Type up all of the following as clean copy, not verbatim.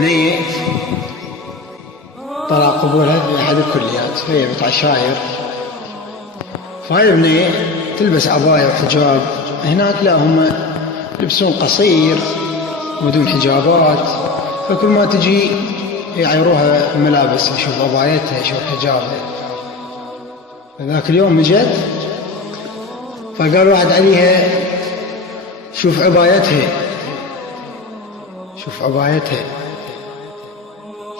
بنية طلع قبولها في أحد الكليات، هي بنت عشاير. فهاي البنية تلبس عباية وحجاب، هناك لا، هم يلبسون قصير بدون حجابات، فكل ما تجي يعيروها ملابس، يشوف عبايتها يشوف حجابها. فذاك اليوم جت، فقال واحد عليها شوف عبايتها شوف عبايتها،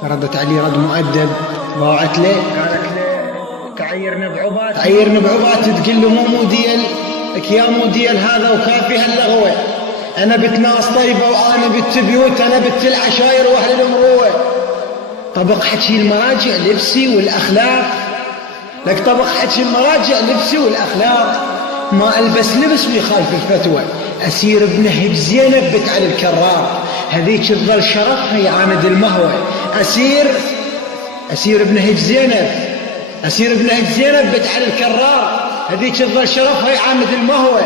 فردت عليه رد مؤدب، ضاعت له، قالت له تعيرنا بعبات، تعيرنا بعبات، تقول له مو ديال لك يا مو ديال هذا وكافي هاللغوه، انا بنت ناس طيبه وانا بنت بيوت، انا بنت العشاير واهل المروه. طبق حكي المراجع لبسي والاخلاق، لك طبق حكي المراجع لبسي والاخلاق، ما البس لبس ويخالف الفتوى، اسير بنهج زينب بت على الكرار، هذيك تظل شرفها يعاند المهوى، اسير بنهج زينب، اسير بنهج زينب بت على الكرار، هذيك تظل شرفها يعاند المهوى،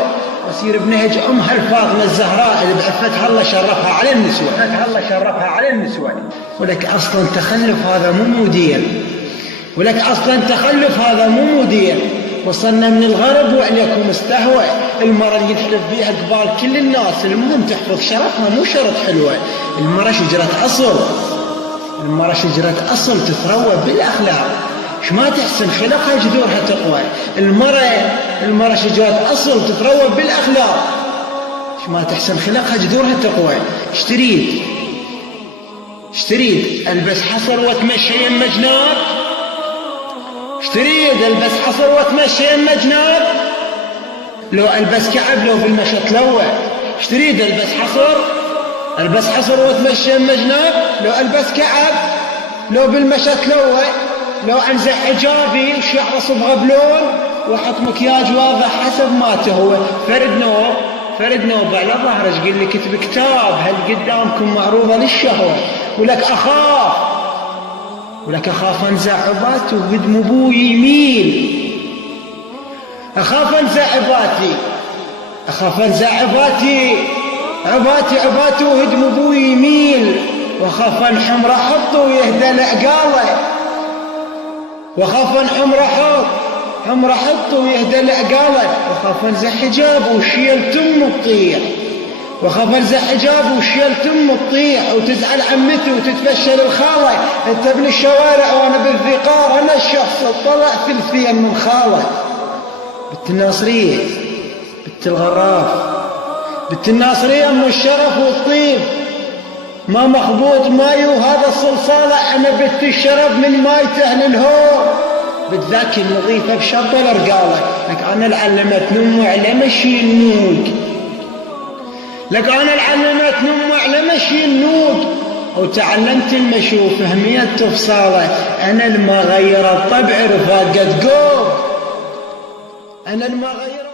واسير بنهج امها الفاطمه الزهراء اللي بعفتها الله شرفها على النسوه، الله شرفها على النسوه. ولك اصلا تخلف هذا مو موديل، ولك اصلا تخلف هذا مو موديل. وصلنا من الغرب وعليكم استهوى، المرأة اللي ينحلف بيها قبال كل الناس، المهم تحفظ شرفها مو شرط حلوة. المرأة شجرة أصل، المرأة شجرة أصل تتروى بالأخلاق، ما تحسن خلقها جذورها تقوى. المرأة شجرة أصل تتروى بالأخلاق، ما تحسن خلقها جذورها تقوى. اشتريد البس حصر واتمشى يم جناب، اشتريد البس حصر واتمشى يم جناب، لو البس كعب لو بالمشى تلوى. اشتريد البس حصر واتمشى يم جناب، لو البس كعب لو بالمشى تلوى، لو انزع حجابي وشعر صبغه بلون، واحط مكياج واضح حسب ما تهوى. فرد نوب على ظهرك قل لي كتب كتاب هل قدامكم معروضه للشهوه. ولك اخاف انزع عباتي وقدم ابوي يميل، اخاف انزع عباتي وهدم ابوي يميل، واخاف انحمر احطه ويهدى العقاله، واخاف انحمر احطه ويهدى العقاله، واخاف انزع حجابه وشيل تمه تطيح، واخاف انزع حجابه وشيل تمه تطيح، وتزعل عمتي وتتفشل الخاله. انت ابن الشوارع وانا بالذقار، انا الشخص طلع ثلثين من خاله. بنت الناصريه، بنت الغراف، بنت الناصريه ام الشرف والطيب، ما مخبوط ماي وهذا الصلصالة، انا بنت الشرف من ماي اهل الهور، بتذاكي النظيفه بشط الرقاله. لك انا العلمت نمو على مشي النوق، لك انا العلمت نمو على مشي النوق، وتعلمت المشي وفهميت تفصاله. انا الما غير الطبع رفاقة قوم، انا الما غير